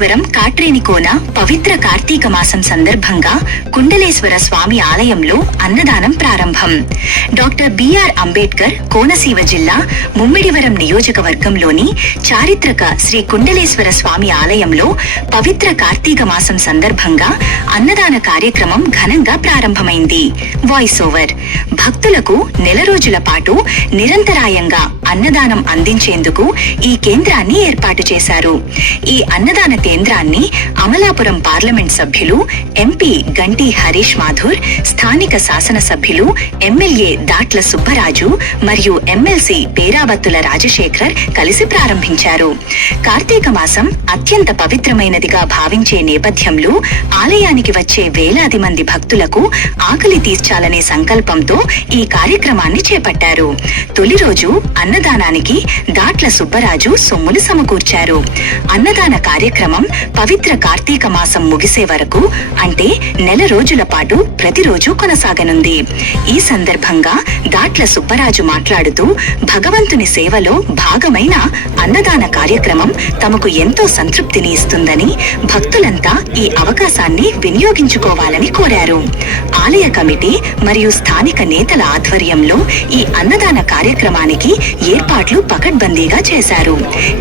కుండలేశ్వరం కాట్రేనికోన పవిత్ర కార్తీక మాసం సందర్భంగా కుండలేశ్వర స్వామి ఆలయంలో అన్నదానం ప్రారంభం. డాక్టర్ బిఆర్ అంబేద్కర్ కోనసీమ జిల్లా ముమ్మిడివరం నియోజకవర్గంలోని చారిత్రక శ్రీ కుండలేశ్వర స్వామి ఆలయంలో పవిత్ర కార్తీక మాసం సందర్భంగా అన్నదాన కార్యక్రమం ఘనంగా ప్రారంభమైంది. Voice over. భక్తులకు నెల రోజుల పాటు నిరంతరాయంగా అన్నదానం అందించేందుకు ఈ కేంద్రాన్ని ఏర్పాటు చేశారు. ఈ అన్నదాన కేంద్రాన్ని అమలాపురం పార్లమెంట్ సభ్యులు ఎంపీ గంటి హరీష్ మాథూర్, స్థానిక శాసనసభ్యులు ఎమ్మెల్యే దాట్ల సుబ్బరాజు మరియు ఎమ్మెల్సీ పేరాబత్తుల రాజశేఖర్ కలిసి ప్రారంభించారు. కార్తీక మాసం అత్యంత పవిత్రమైనదిగా భావించే నేపథ్యంలో ఆలయానికి వచ్చే వేలాది మంది భక్తులకు ఆకలి తీర్చాలనే సంకల్పంతో ఈ కార్యక్రమాన్ని చేపట్టారు. తొలి రోజు అన్నదానానికి దాట్ల సుబ్బరాజు సొమ్ములు సమకూర్చారు. అన్నదాన కార్యక్రమం పవిత్ర కార్తీక మాసం ముగిసే వరకు, అంటే నెల రోజుల పాటు ప్రతిరోజు కొనసాగనుంది. ఈ సందర్భంగా దాట్ల సుబ్బరాజు మాట్లాడుతూ, భగవంతుని సేవలో భాగమైన అన్నదాన కార్యక్రమం తమకు ఎంతో సంతృప్తిని ఇస్తుందని, భక్తులంతా ఈ అవకాశాన్ని వినియోగించుకోవాలని కోరారు. ఆలయ కమిటీ మరియు స్థానిక నేతల ఆధ్వర్యంలో ఈ అన్నదాన కార్యక్రమానికి ఏర్పాట్లు పకడ్బందీగా చేశారు.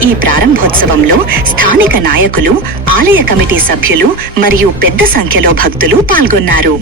ఈ ప్రారంభోత్సవంలో స్థానిక నాయకులు, ఆలయ కమిటీ సభ్యులు మరియు పెద్ద సంఖ్యలో భక్తులు పాల్గొన్నారు.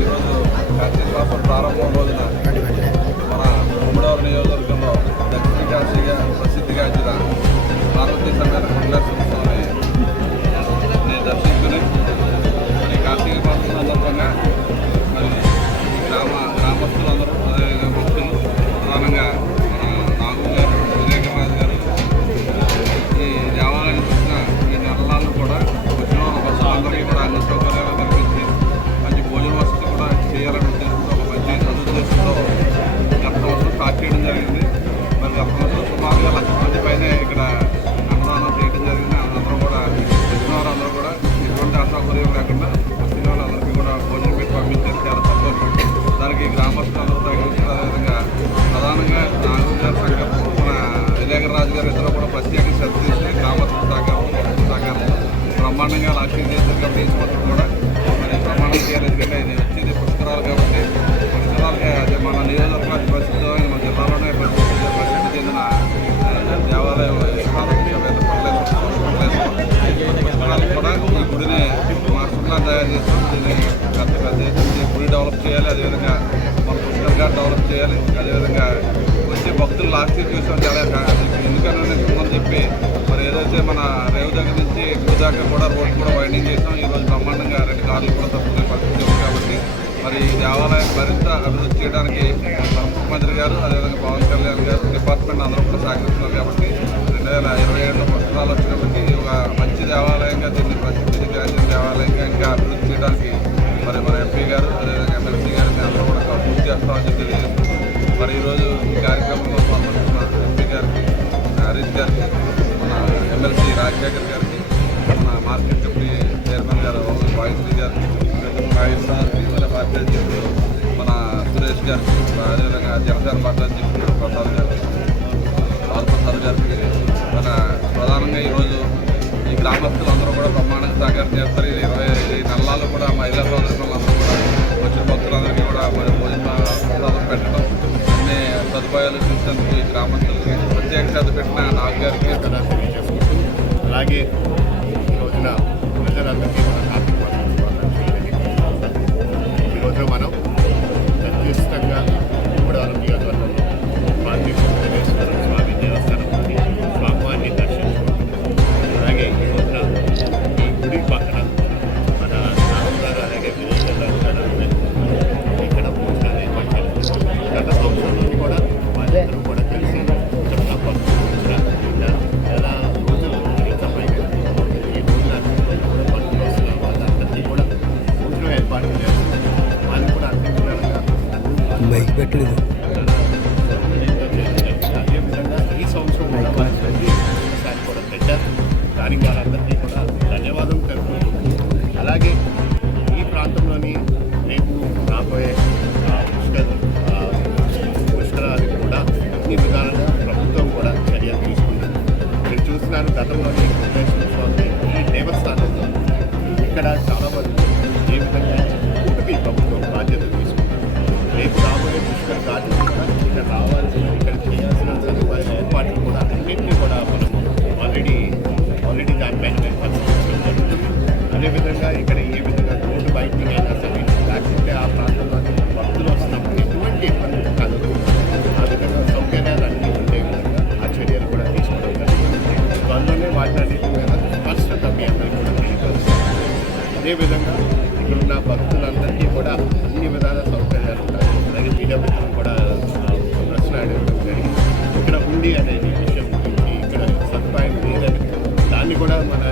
ఈరోజు కార్తీక మాసం ప్రారంభం రోజున మన ముమ్మిడివరం నియోజకవర్గంలో దక్షిణ కాశీగా ప్రసిద్ధిగాంచిన పార్వతీ సమేత కుండలేశ్వర స్వామిని దర్శించుకుని మరి కార్తీక మాసం సందర్భంగా మరి గ్రామస్తులందరూ, అదేవిధంగా భక్తులు, ప్రధానంగా మన నాగు గారు, వివేకరాజు గారు ఈ దేవాలయానికి వచ్చిన ఈ నెలలను కూడా వచ్చిన భక్తులందరికీ కూడా అన్ని సౌకర్యాలు కల్పించి మంచి భోజన వసతి కూడా చేయాలని ఉద్దేశంతో ఒక మంచి సదుద్దేశంతో గత సంవత్సరం స్టార్ట్ చేయడం జరిగింది. మరి గత సంవత్సరం సుమారుగా 1,00,000 మంది పైన ఇక్కడ అన్నదానం చేయడం జరిగింది. అందరూ కూడా వచ్చిన వారందరూ కూడా ఎటువంటి అసౌకర్యం లేకుండా వచ్చిన వాళ్ళందరికీ కూడా భోజనం పెట్టి పంపించారు. చాలా సంతోషం. దానికి గ్రామస్తులందరూ తగ్గించారు. అదేవిధంగా ప్రధానంగా నాగు గారి సంఘం, మన వివేకరాజు గారు ఇద్దరు కూడా ప్రత్యేక శ్రద్ధ తీసుకుని గ్రామస్తుల సహకారం, భక్తుల సహకారం బ్రహ్మాండంగా లాక్షన్ చేశారు. కాబట్టి ఈ సంవత్సరం కూడా మరి ప్రమాణం చేయాలి. ఎందుకంటే ఇది వచ్చేది పుష్కరాలు కాబట్టి పుష్కరాలకి అదే మన నియోజకవర్గానికి ప్రసిద్ధమైన మన జిల్లాలోనే ప్రసిద్ధి చెందిన దేవాలయం పార్వతీ సమేత పుష్కరాలకు కూడా ఈ గుడిని మాస్టర్ ప్లాన్ తయారు చేస్తాం. దీన్ని పెద్ద గుడి డెవలప్ చేయాలి. అదేవిధంగా మన పుష్కర్ ఘాట్ డెవలప్ చేయాలి. అదేవిధంగా వచ్చే భక్తులు లాక్షన్ చూసాం. చాలా ఎందుకని ఉందని చెప్పి మరి ఏదైతే మన రేవు దగ్గర నుంచి గుడి దాకా కూడా రోడ్డు కూడా వైండింగ్ చేసాం. ఈరోజు బ్రహ్మాండంగా 2 కార్లు కూడా తప్పుకునే పరిస్థితి ఉంది. కాబట్టి మరి ఈ దేవాలయాన్ని మరింత అభివృద్ధి చేయడానికి మన ముఖ్యమంత్రి గారు, అదేవిధంగా పవన్ కళ్యాణ్ గారు, డిపార్ట్మెంట్ అందరూ కూడా సహకరిస్తున్నారు. కాబట్టి 2027లో పుష్కరాలు వచ్చినప్పటికీ ఒక మంచి దేవాలయంగా, దీన్ని ప్రసిద్ధిగాంచిన దేవాలయంగా ఇంకా అభివృద్ధి చేయడానికి మరి మన ఎంపీ గారు, అదేవిధంగా ఎమ్మెల్సీ గారు అందరూ కూడా పూర్తి చేస్తామని చెప్పి తెలియజేస్తున్నాం. మరి ఈరోజు ఈ కార్యక్రమంలో పాల్గొంటున్న ఎంపీ గారికి, హరీష్ గారికి, మన ఎమ్మెల్సీ రాజశేఖర్ గారికి, మన మార్కెట్ కమిటీ చైర్మన్ గారు వాయిస్ గారికి, లోకేష్ గారికి, అదేవిధంగా జనసేన పార్టీ అధ్యక్షుడు ప్రసాద్ గారికి, బాలప్రసాద్ గారికి మన ప్రధానంగా ఈరోజు ఈ గ్రామస్తులందరూ కూడా బ్రహ్మాండంగా సహకారం చేస్తారు. ఈ 20 నెలలు కూడా మహిళా సోదరులందరూ కూడా వచ్చిన భక్తులందరికీ కూడా భోజన ప్రసాదం పెట్టడం, అన్ని సదుపాయాలు చూసేందుకు ఈ గ్రామస్తులకి ప్రత్యేక శ్రద్ధ పెట్టిన నాగ్ గారికి తెలియజేసుకుంటూ, అలాగే ఈ రోజున ప్రజలందరికీ కూడా కార్తీక మాసం శుభాకాంక్షలు. ఈ రోజు మనం ప్రతిష్టంగా మూడవరం నియోజకవర్గంలో పార్టీ వెంకటేశ్వర స్వామి దేవస్థానంలోని స్వామివారిని దర్శించుకుంటాం. అలాగే ఈ రోజున ఈ గుడి పక్కన మన నాన్నగారు అలాగే విలేకరులు ఇక్కడ భోజనాలు ఏర్పాటు చేస్తారు. గత సంవత్సరంలో కూడా వాళ్ళందరూ కూడా కలిసి చాలా చాలా రోజులు పైగా ఈ రోజున భక్తులు వస్తున్న వాళ్ళందరికీ కూడా భోజనం ఏర్పాటు చేస్తారు. వాళ్ళు కూడా అన్ని విధాలుగా మైక్ పెట్టలేదు. అదేవిధంగా ఈ సంవత్సరం కూడా ఒకసారి కూడా పెట్టారు. దానికి వాళ్ళందరికీ కూడా ధన్యవాదాలు తెలుపుకుంటూ, అలాగే ఈ ప్రాంతంలోని రేపు రాబోయే పుష్కరాలకు కూడా అన్ని విధాలుగా ప్రభుత్వం కూడా చర్యలు తీసుకుంటుంది. మీరు చూస్తున్నారు గతంలోని వెంకటేశ్వర స్వామి ఈ దేవస్థానంలో ఇక్కడ చాలా వరకు ఏ విధంగా కూటమి ప్రభుత్వం బాధ్యత తీసుకుంటుంది. రేపు రాబోయే పుష్కర ఘాట్లు కూడా ఇక్కడ రావాల్సిన, ఇక్కడ చేయాల్సిన సదుపాయాల ఏర్పాట్లు కూడా అన్నింటినీ కూడా మనం ఆల్రెడీ దానిపైన మేము పరిశీలించడం జరుగుతుంది. అదేవిధంగా ఇక్కడ ఏ విధంగా రోడ్డు బైకింగ్ అయినా సరే, లేకపోతే ఆ ప్రాంతంలోని భక్తులు వస్తున్నప్పుడు ఎటువంటి ఇబ్బంది కలదు, ఆ విధంగా సౌకర్యాలు అన్నీ ఉండే విధంగా ఆ చర్యలు కూడా తీసుకోవడం జరుగుతుంది. త్వరలోనే వాటినన్నిటి మీద స్పష్టత మీ అందరికీ కూడా తెలియపరుస్తారు. అదేవిధంగా ఇక్కడున్న భక్తులందరికీ కూడా అన్ని విధాల సౌకర్యాలు ఉంటాయి. అలాగే మీడియా మిత్రులు కూడా ప్రశ్న అడగడం జరిగింది. ఇక్కడ ఉండి అనే విషయం గురించి ఇక్కడ సదుపాయం లేదని, దాన్ని కూడా మన